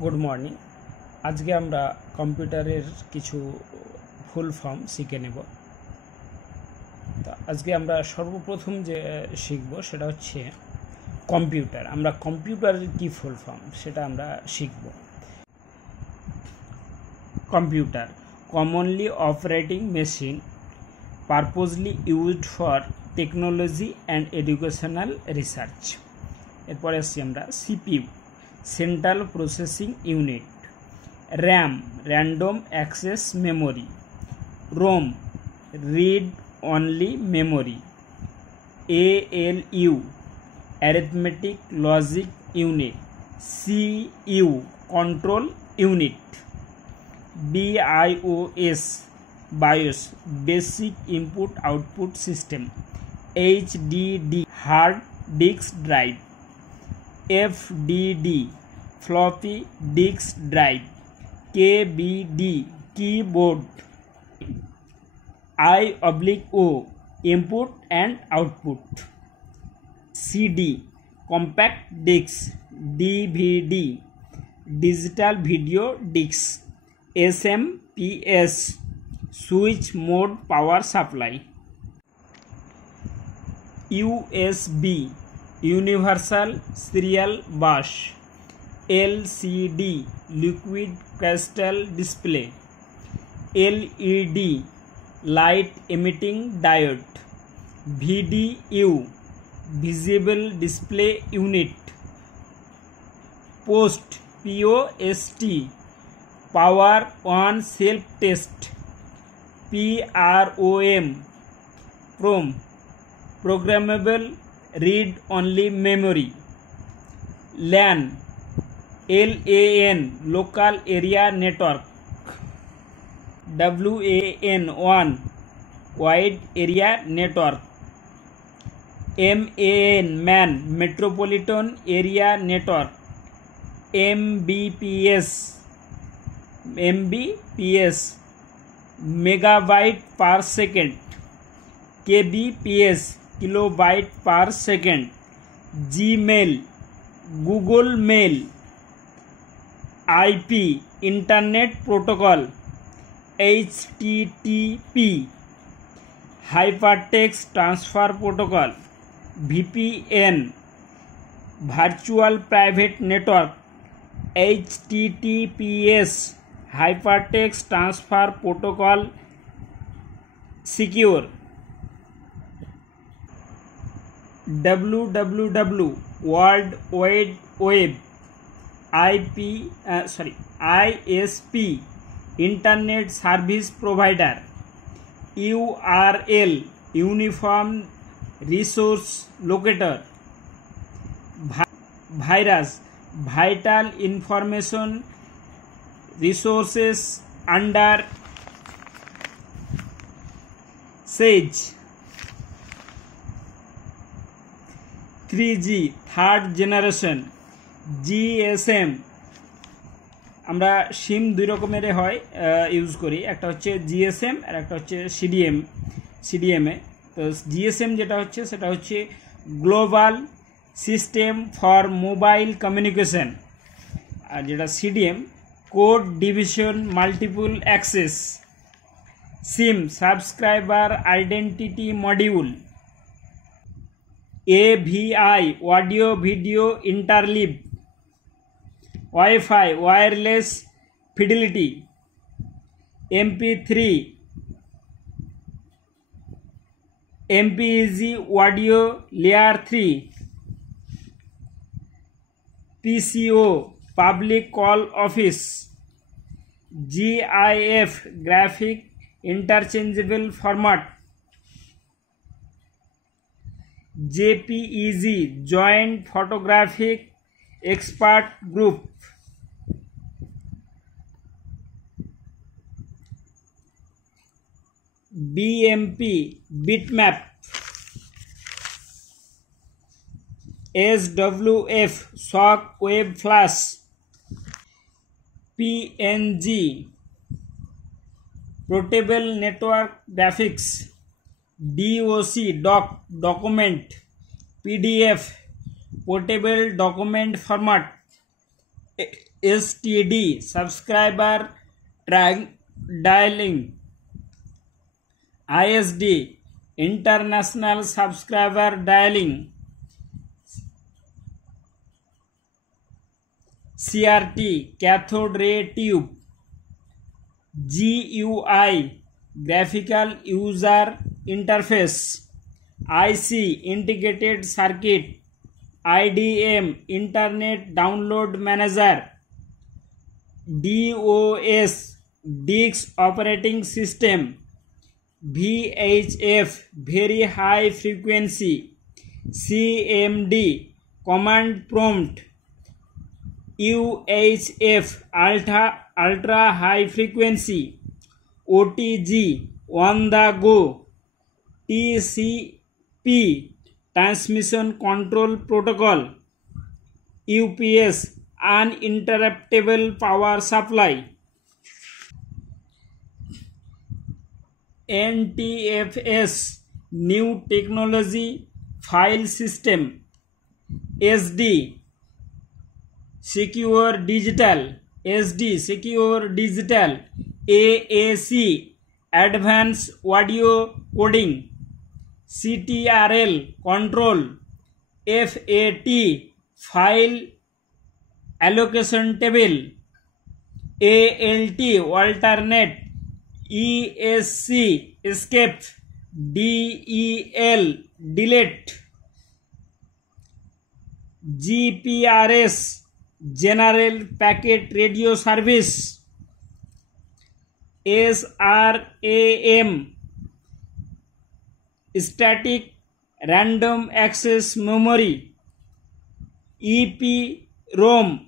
Good morning. आज के আমরা কম্পিউটারের কিছু ফুল ফর্ম শিখে নেব। তো আজকে আমরা সর্বপ্রথম যে শিখব সেটা হচ্ছে কম্পিউটার। আমরা কম্পিউটারের কি ফুল ফর্ম সেটা আমরা শিখব। Computer commonly operating machine purposely used for technology and educational research. এরপরে আসছি আমরা CPU central processing unit, RAM random access memory, ROM read only memory, ALU arithmetic logic unit, CU control unit, BIOS basic input output system, HDD hard disk drive, FDD floppy disk drive, KBD keyboard, I/O input and output, CD compact disc, DVD digital video disc, SMPS switch mode power supply, USB universal serial bus, LCD liquid crystal display, LED light emitting diode, VDU visible display unit, POST power on self test, PROM programmable read only memory, LAN local area network, WAN wide area network, MAN metropolitan area network, MBPS megabyte per second, KBPS kilobyte per second, Gmail Google Mail, IP Internet Protocol, HTTP Hypertext Transfer Protocol, VPN Virtual Private Network, HTTPS Hypertext Transfer Protocol Secure, www World Wide Web, ISP Internet Service Provider, URL Uniform Resource Locator, Virus Vital Information Resources under Siege, 3G third generation, GSM আমরা সিম দুই রকমের হয় use করি, একটা হচ্ছে GSM আর একটা হচ্ছে CDMA। তো GSM যেটা হচ্ছে সেটা হচ্ছে global system for mobile communication, আর যেটা CDM code division multiple access, SIM subscriber identity module, AVI audio video interleave, Wi-Fi wireless fidelity, MP3 MPEG audio layer 3, PCO public call office, GIF graphic interchangeable format, JPEG joint photographic expert group, BMP bitmap, SWF shock wave flash, PNG portable network graphics, DOC document, PDF portable document format, STD subscriber track dialing, ISD international subscriber dialing, CRT cathode ray tube, GUI graphical user interface, IC integrated circuit, IDM internet download manager, DOS disk operating system, VHF very high frequency, CMD command prompt, UHF ultra high frequency, OTG on the go, TCP transmission control protocol, UPS uninterruptible power supply, NTFS new technology file system, SD secure digital, AAC advanced audio coding, CTRL control, FAT file allocation table, ALT alternate, ESC escape, DEL delete, GPRS general packet radio service, SRAM static random access memory, EPROM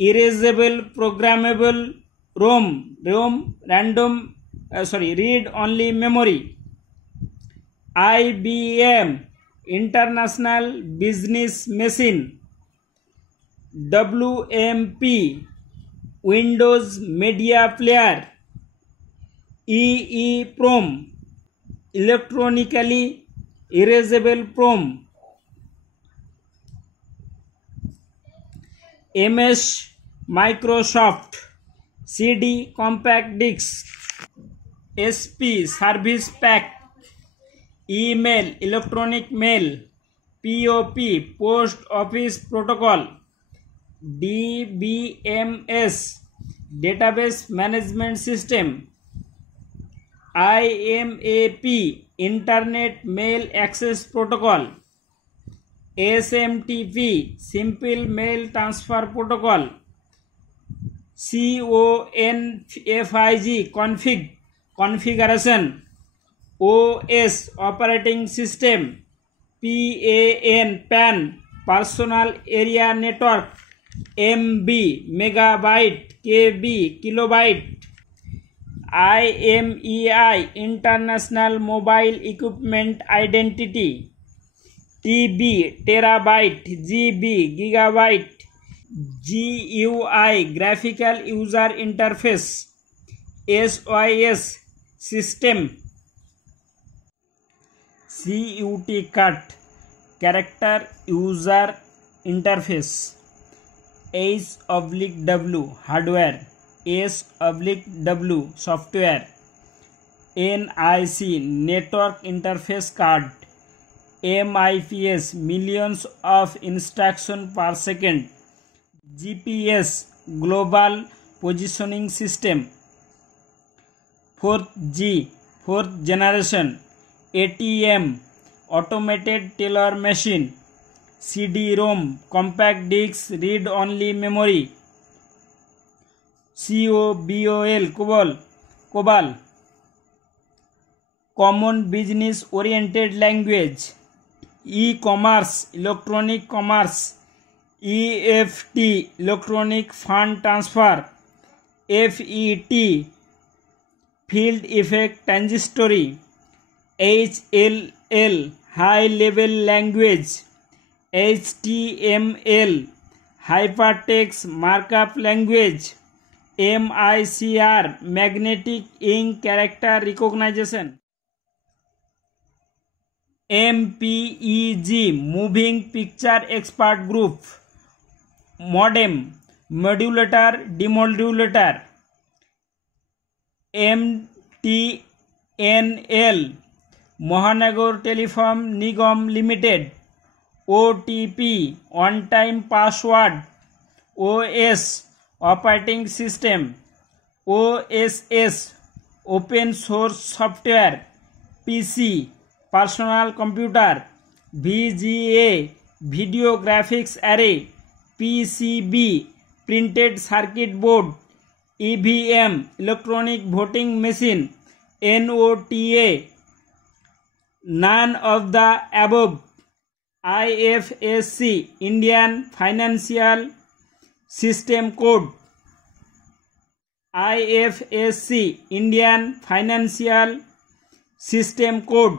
erasable programmable ROM random read only memory, IBM international business machine, WMP Windows media player, EEPROM electronically erasable PROM, MS Microsoft CD compact disc, SP service pack, email electronic mail, POP post office protocol, DBMS database management system, IMAP internet mail access protocol, SMTP simple mail transfer protocol, CONFIG configuration, OS operating system, PAN personal area network, MB megabyte, KB kilobyte, IMEI international mobile equipment identity, TB terabyte, GB gigabyte, GUI graphical user interface, SYS system, CUT cut character user interface, H/W hardware, S/W software, NIC network interface card, MIPS millions of instructions per second, GPS global positioning system, 4G fourth generation, ATM automated teller machine, CD-ROM compact disc read only memory, COBOL common business oriented language, e-commerce electronic commerce, EFT electronic fund transfer, FET field effect transitory, HLL high level language, HTML hypertext markup language, MICR magnetic ink character recognition, MPEG moving picture expert group, modem modulator, demodulator, MTNL, Mahanagar Telephone Nigam Limited, OTP, one-time password, OS, operating system, OSS, open source software, PC, personal computer, VGA, video graphics array, PCB, printed circuit board, EVM, electronic voting machine, NOTA, none of the above. IFSC, Indian Financial System Code, IFSC, Indian Financial System Code,